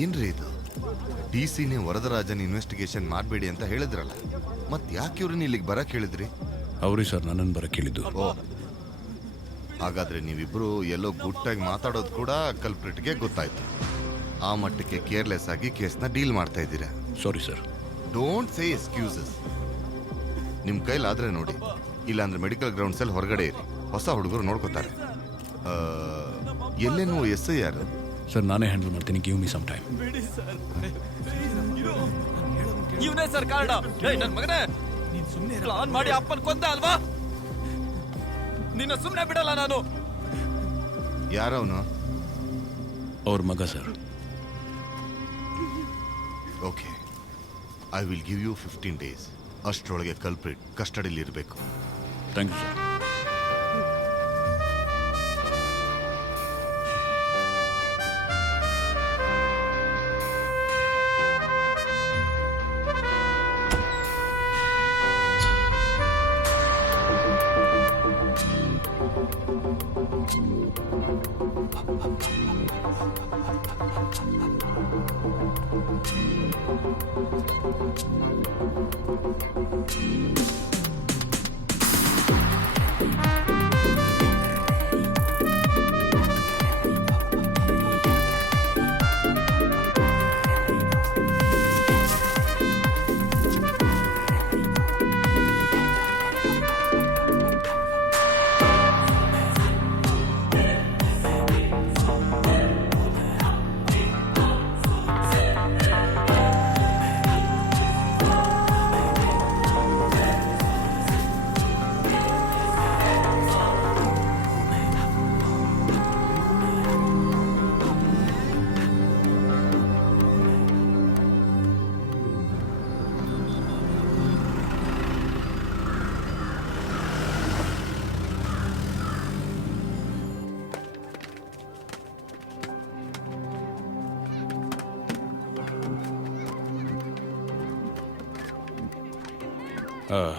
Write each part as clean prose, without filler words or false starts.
ಏನ್ರಿ ಇದು? ಡಿ.ಸಿ.ನೇ ವರದರಾಜನ್ ಇನ್ವೆಸ್ಟಿಗೇಷನ್ ಮಾಡಬೇಡಿ ಅಂತ ಹೇಳಿದ್ರಲ್ಲ, ಮತ್ತೆ ಯಾಕೆ ಇವ್ರನ್ನ ಇಲ್ಲಿಗೆ ಬರಕ್ಕೆ ಹೇಳಿದ್ರಿ? ಅವ್ರಿ ಸರ್ ನನ್ನನ್ನು ಬರಕ್ಕೆ ಹೇಳಿದ್ದು. ಓ, ಹಾಗಾದ್ರೆ ನೀವಿಬ್ರು ಎಲ್ಲೋ ಗುಟ್ಟಾಗಿ ಮಾತಾಡೋದು ಕೂಡ ಕಲ್ಪ್ರಿಟ್ಗೆ ಗೊತ್ತಾಯ್ತು. ಆ ಮಟ್ಟಕ್ಕೆ ಕೇರ್ಲೆಸ್ ಆಗಿ ಕೇಸ್ನ ಡೀಲ್ ಮಾಡ್ತಾ ಇದ್ದೀರಾ. Sorry sir. Don't say excuses. ನಿಮ್ಮ ಕೈಲಾದ್ರೆ ನೋಡಿ, ಇಲ್ಲಾಂದ್ರೆ ಮೆಡಿಕಲ್ ಗ್ರೌಂಡ್ಸಲ್ಲಿ ಹೊರಗಡೆ ಇರಿ. ಹೊಸ ಹುಡುಗರು ನೋಡ್ಕೋತಾರೆ. ಎಲ್ಲೇನು ಎಸ್.ಐ ಯಾರು? ಸರ್ ನಾನೇ ಹ್ಯಾಂಡಲ್ ಮಾಡ್ತೀನಿ. Give me some time. ಇವನೇ ಸರ್ ಕಾರಣ. ನನ್ನ ಮಗನೇ, ಪ್ಲಾನ್ ಮಾಡಿ ಅಪ್ಪನ್ ಕೊಂದ ಅಲ್ವಾ? ನಿನ್ನ ಸುಮ್ಮನೆ ಬಿಡಲ್ಲ ನಾನು. ಯಾರವನು? ಅವ್ರ ಮಗ sir. Okay, I will give you 15 days. ಅಷ್ಟರೊಳಗೆ ಕಲ್ಪ್ರಿಟ್ ಕಸ್ಟಡಿಲಿ ಇರಬೇಕು. Thank you sir.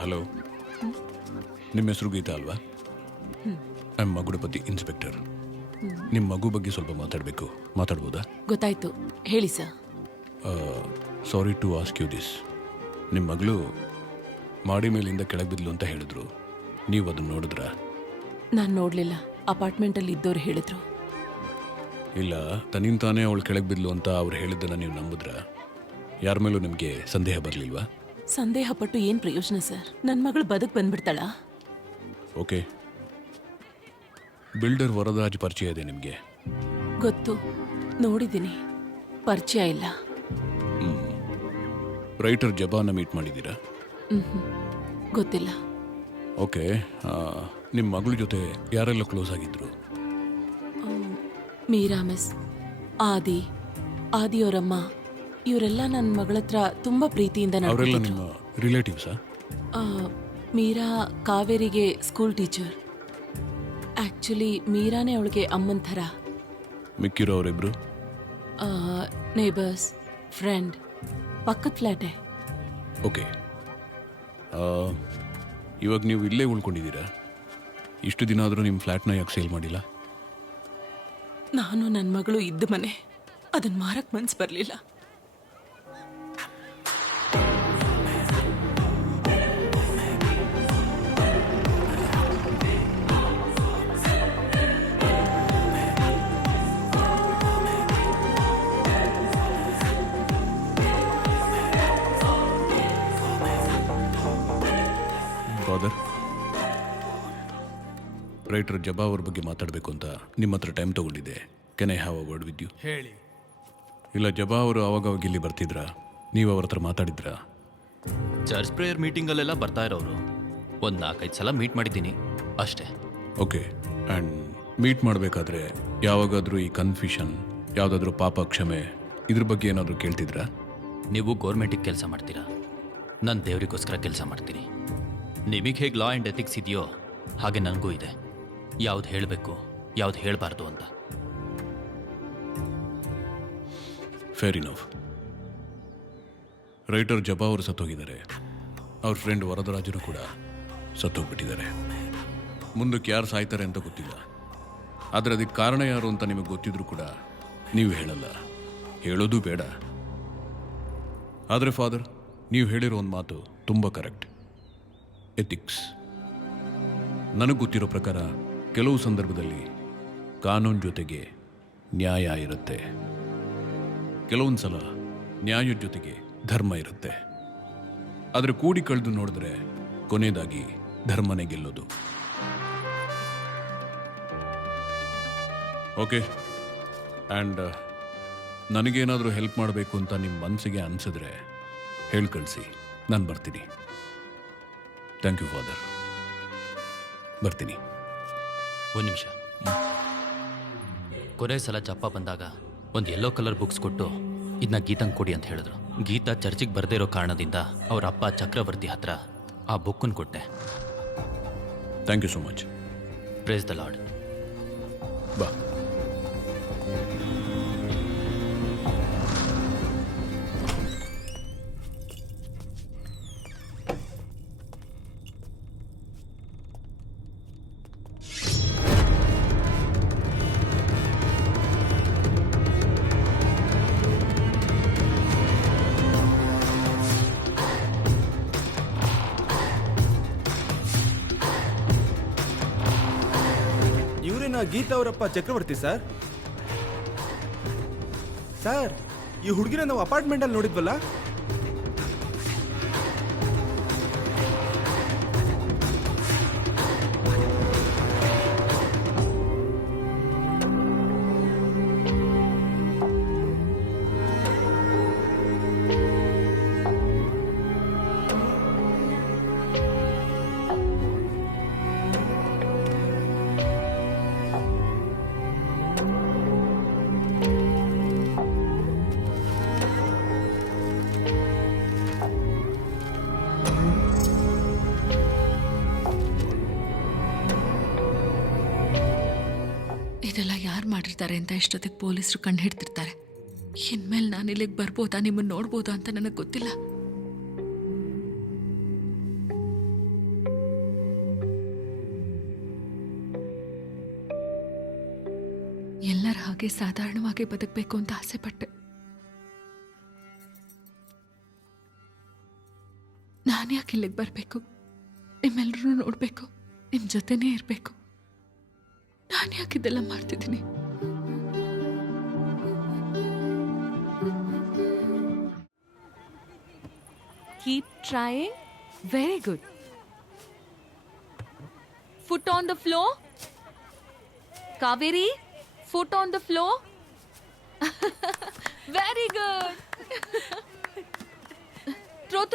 ಹಲೋ, ನಿಮ್ಮ ಹೆಸರು ಗೀತಾ ಅಲ್ವಾ? I am Magudapathi, inspector. ನಿಮ್ಮ ಮಗು ಬಗ್ಗೆ ಸ್ವಲ್ಪ ಮಾತಾಡಬೇಕು. ಮಾತಾಡ್ಬೋದಾ? ಗೊತ್ತಾಯ್ತು, ಹೇಳಿ sir. Sorry to ask you this. ನಿಮ್ಮ ಮಗಳು ಮಾಡಿ ಮೇಲಿಂದ ಕೆಳಗೆ ಬಿದ್ಲು ಅಂತ ಹೇಳಿದ್ರು. ನೀವು ಅದನ್ನು ನೋಡಿದ್ರಾ? ನಾನು ನೋಡಲಿಲ್ಲ. ಅಪಾರ್ಟ್ಮೆಂಟಲ್ಲಿ ಇದ್ದವ್ರು ಹೇಳಿದ್ರು. ಇಲ್ಲ, ತನ್ನಿಂದ ತಾನೇ ಅವಳು ಕೆಳಗೆ ಬಿದ್ಲು ಅಂತ ಅವ್ರು ಹೇಳಿದ್ದನ್ನು ನೀವು ನಂಬಿದ್ರಾ? ಯಾರ ಮೇಲೂ ನಿಮಗೆ ಸಂದೇಹ ಬರಲಿಲ್ವಾ? ಸಂದೇಹ ಪಟ್ಟು ಏನು ಪ್ರಯೋಜನ ಸರ್? ನನ್ನ ಮಗಳು ಬದುಕು ಬಂದ್ಬಿಡ್ತಾಳ? ಓಕೆ. ಬಿಲ್ಡರ್ ವರದರಾಜ್ ಪರಿಚಯ ಇದೆ ನಿಮಗೆ? ಗೊತ್ತು, ನೋಡಿದ್ದೀನಿ. ಪರಿಚಯ ಇಲ್ಲ. ರೈಟರ್ ಜಬಾನ ಮೀಟ್ ಮಾಡಿದ್ದೀರಾ? ಗೊತ್ತಿಲ್ಲ. ಓಕೆ. ನಿಮ್ಮ ಮಗಳ ಜೊತೆ ಯಾರೆಲ್ಲ ಕ್ಲೋಸ್ ಆಗಿದ್ರು? ಮೀರಾ ಮಿಸ್, ಆದಿಯವರಮ್ಮ, ಇವರೆಲ್ಲ ನನ್ನ ಮಗಳ ಹತ್ರ ತುಂಬಾ ಪ್ರೀತಿಯಿಂದ ಅವರೆಲ್ಲ ನಡ್ಕೊಂಡಿದ್ರು. ನಿಮ್ಮ ರಿಲೇಟಿವ್ಸಾ? ಮೀರಾ ಕಾವೇರಿಗೆ ಸ್ಕೂಲ್ ಟೀಚರ್. ಆಕ್ಚುಲಿ ಮೀರಾನೇ ಅವಳಿಗೆ ಅಮ್ಮನ ಥರ. ಮಿಕ್ಕಿರೋ ಅವರಿಬ್ರು ನೇಬರ್ಸ್, ಫ್ರೆಂಡ್, ಪಕ್ಕದ ಫ್ಲ್ಯಾಟೇ. ಓಕೆ. ಇವಾಗ ನೀವು ಇಲ್ಲೇ ಉಳ್ಕೊಂಡಿದ್ದೀರಾ? ಇಷ್ಟು ದಿನ ಆದರೂ ನಿಮ್ಮ ಫ್ಲ್ಯಾಟ್ನ ಯಾಕೆ ಸೇಲ್ ಮಾಡಿಲ್ಲ? ನಾನು ನನ್ನ ಮಗಳು ಇದ್ದ ಮನೆ, ಅದನ್ನು ಮಾರಕ್ಕೆ ಮನ್ಸು ಬರಲಿಲ್ಲ. ಫಾದರ್, ರೈಟರ್ ಜಬಾ ಅವ್ರ ಬಗ್ಗೆ ಮಾತಾಡಬೇಕು ಅಂತ ನಿಮ್ಮ ಹತ್ರ ಟೈಮ್ ತಗೊಂಡಿದ್ದೆ. Can I have a word with you? ಹೇಳಿ. ಇಲ್ಲ, ಜಬಾ ಅವರು ಅವಾಗ ಇಲ್ಲಿ ಬರ್ತಿದ್ರಾ? ನೀವು ಅವ್ರ ಹತ್ರ ಮಾತಾಡಿದ್ರಾ? ಚರ್ಚ್ ಪ್ರೇಯರ್ ಮೀಟಿಂಗಲ್ಲೆಲ್ಲ ಬರ್ತಾ ಇರೋರು. ಒಂದು 4-5 ಸಲ ಮೀಟ್ ಮಾಡಿದ್ದೀನಿ ಅಷ್ಟೇ. ಓಕೆ. ಆ್ಯಂಡ್ ಮೀಟ್ ಮಾಡಬೇಕಾದ್ರೆ ಯಾವಾಗಾದರೂ ಈ ಕನ್ಫ್ಯೂಷನ್, ಯಾವುದಾದ್ರೂ ಪಾಪ ಕ್ಷಮೆ, ಇದ್ರ ಬಗ್ಗೆ ಏನಾದರೂ ಕೇಳ್ತಿದ್ರಾ? ನೀವು ಗೌರ್ಮೆಂಟಿಗೆ ಕೆಲಸ ಮಾಡ್ತೀರಾ, ನಾನು ದೇವರಿಗೋಸ್ಕರ ಕೆಲಸ ಮಾಡ್ತೀನಿ. ನಿಮಗೆ ಹೇಗೆ ಲಾ ಆ್ಯಂಡ್ ಎಥಿಕ್ಸ್ ಇದೆಯೋ ಹಾಗೆ ನನಗೂ ಇದೆ. ಯಾವ್ದು ಹೇಳಬೇಕು, ಯಾವ್ದು ಹೇಳಬಾರ್ದು ಅಂತ. Fair enough. ರೈಟರ್ ಜಬಾ ಅವರು ಸತ್ತೋಗಿದ್ದಾರೆ. ಅವ್ರ ಫ್ರೆಂಡ್ ವರದರಾಜರು ಕೂಡ ಸತ್ತೋಗ್ಬಿಟ್ಟಿದ್ದಾರೆ. ಮುಂದಕ್ಕೆ ಯಾರು ಸಾಯ್ತಾರೆ ಅಂತ ಗೊತ್ತಿಲ್ಲ. ಆದರೆ ಅದಕ್ಕೆ ಕಾರಣ ಯಾರು ಅಂತ ನಿಮಗೆ ಗೊತ್ತಿದ್ರು ಕೂಡ ನೀವು ಹೇಳಲ್ಲ. ಹೇಳೋದು ಬೇಡ. ಆದರೆ ಫಾದರ್, ನೀವು ಹೇಳಿರೋ ಒಂದು ಮಾತು ತುಂಬ ಕರೆಕ್ಟ್. ಎಥಿಕ್ಸ್. ನನಗೆ ಗೊತ್ತಿರೋ ಪ್ರಕಾರ ಕೆಲವು ಸಂದರ್ಭದಲ್ಲಿ ಕಾನೂನು ಜೊತೆಗೆ ನ್ಯಾಯ ಇರುತ್ತೆ, ಕೆಲವೊಂದು ಸಲ ನ್ಯಾಯದ ಜೊತೆಗೆ ಧರ್ಮ ಇರುತ್ತೆ. ಆದರೆ ಕೂಡಿ ಕಳೆದು ನೋಡಿದ್ರೆ ಕೊನೆಯದಾಗಿ ಧರ್ಮನೇ ಗೆಲ್ಲೋದು. ಓಕೆ, ಆ್ಯಂಡ್ ನನಗೇನಾದರೂ ಹೆಲ್ಪ್ ಮಾಡಬೇಕು ಅಂತ ನಿಮ್ಮ ಮನಸ್ಸಿಗೆ ಅನಿಸಿದ್ರೆ ಹೇಳಿ ಕಳಿಸಿ, ನಾನು ಬರ್ತೀನಿ. ಥ್ಯಾಂಕ್ ಯು ಫಾದರ್, ಬರ್ತೀನಿ. ಒಂದು ನಿಮಿಷ. ಕೊನೆ ಸಲ ಚಪ್ಪ ಬಂದಾಗ ಒಂದು ಯೆಲ್ಲೋ ಕಲರ್ ಬುಕ್ಸ್ ಕೊಟ್ಟು ಇದನ್ನ ಗೀತಂಗೆ ಕೊಡಿ ಅಂತ ಹೇಳಿದ್ರು. ಗೀತಾ ಚರ್ಚಿಗೆ ಬರದೇ ಇರೋ ಕಾರಣದಿಂದ ಅವ್ರ ಅಪ್ಪ ಚಕ್ರವರ್ತಿ ಹತ್ರ ಆ ಬುಕ್ಕನ್ನು ಕೊಟ್ಟೆ. Thank you so much. Praise the lord. ಬಾ. ಇವರೇನಾ ಗೀತಾ ಅವರಪ್ಪ ಚಕ್ರವರ್ತಿ ಸರ್? ಸರ್, ಈ ಹುಡುಗಿನ ನಾವು ಅಪಾರ್ಟ್ಮೆಂಟಲ್ಲಿ ನೋಡಿದ್ವಲ್ಲ? ಇದೆಲ್ಲ ಯಾರು ಮಾಡಿರ್ತಾರೆ ಅಂತ ಇಷ್ಟೊತ್ತಿಗೆ ಪೊಲೀಸರು ಕಂಡು ಹಿಡ್ತಿರ್ತಾರೆ. ಇನ್ಮೇಲೆ ನಾನು ಇಲ್ಲಿಗೆ ಬರ್ಬೋದಾ, ನಿಮ್ಮನ್ನು ನೋಡ್ಬೋದಾ ಅಂತ ನನಗೆ ಗೊತ್ತಿಲ್ಲ. ಎಲ್ಲರ ಹಾಗೆ ಸಾಧಾರಣವಾಗಿ ಬದುಕಬೇಕು ಅಂತ ಆಸೆ ಪಟ್ಟೆ. ನಾನು ಯಾಕೆ ಇಲ್ಲಿಗೆ ಬರಬೇಕು? ನಿಮ್ಮೆಲ್ಲರೂ ನೋಡಬೇಕು, ನಿಮ್ಮ ಜೊತೆನೇ ಇರಬೇಕು. ನಾನು ಯಾಕೆ ಇದೆಲ್ಲ ಮಾಡ್ತಿದ್ದೀನಿ? Keep trying. Very good. Foot on the floor. Kaveri, foot on the floor. Very good. Throw.